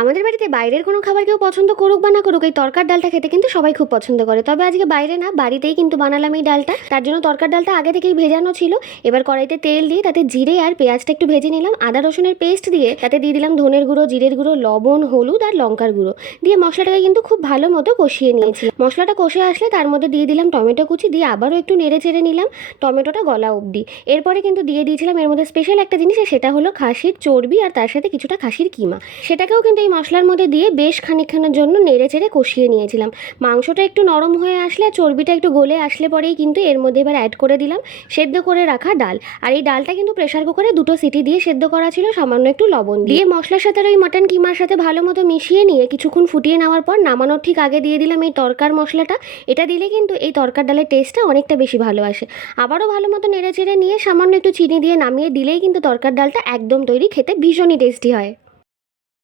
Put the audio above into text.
আমাদের বাড়িতে বাইরের কোনো খাবার কেউ পছন্দ করুক বা না করুক, এই তরকার ডালটা খেতে কিন্তু সবাই খুব পছন্দ করে। তবে আজকে বাইরে না, বাড়িতেই কিন্তু বানালাম এই ডালটা। তার জন্য তরকার ডালটা আগে থেকেই ভেজানো ছিল। এবার কড়াইতে তেল দিয়ে তাতে জিরে আর পেঁয়াজটা একটু ভেজে নিলাম। আদা, রসুনের পেস্ট দিয়ে তাতে দিয়ে দিলাম ধনের গুঁড়ো, জিরের গুঁড়ো, লবণ, হলুদ আর লঙ্কার গুঁড়ো। দিয়ে মশলাটাকে কিন্তু খুব ভালো মতো কষিয়ে নিয়েছি মশলাটা কষে আসলে তার মধ্যে দিয়ে দিলাম টমেটো কুচি, দিয়ে আবারও একটু নেড়ে চেড়ে নিলাম। টমেটোটা গলা অবধি। এরপরে কিন্তু দিয়ে দিয়েছিলাম এর মধ্যে স্পেশাল একটা জিনিস, সেটা হলো খাসির চর্বি আর তার সাথে কিছুটা খাসির কিমা। সেটাকেও কিন্তু এই মশলার মধ্যে দিয়ে বেশ খানিকক্ষণের জন্য নেড়ে চেড়ে কষিয়ে নিয়েছিলাম। মাংসটা একটু নরম হয়ে আসলে চর্বিটা একটু গলে আসলে পরেই কিন্তু এর মধ্যে এবার অ্যাড করে দিলাম সেদ্ধ করে রাখা ডাল। আর এই ডালটা কিন্তু প্রেশার কুকারে দুটো সিটি দিয়ে সেদ্ধ করা ছিল, সামান্য একটু লবণ দিয়ে। মশলার সাথে ওই মাটন কিমার সাথে ভালো মতো মিশিয়ে নিয়ে কিছুক্ষণ ফুটিয়ে নেওয়ার পর নামানোর ঠিক আগে দিয়ে দিলাম এই তরকার মশলাটা। এটা দিলে কিন্তু এই তরকার ডালের টেস্টটা অনেকটা বেশি ভালো আসে। আবারও ভালো মতো নেড়ে চেড়ে নিয়ে সামান্য একটু চিনি দিয়ে নামিয়ে দিলেই কিন্তু তরকার ডালটা একদম তৈরি, খেতে ভীষণই টেস্টি হয়।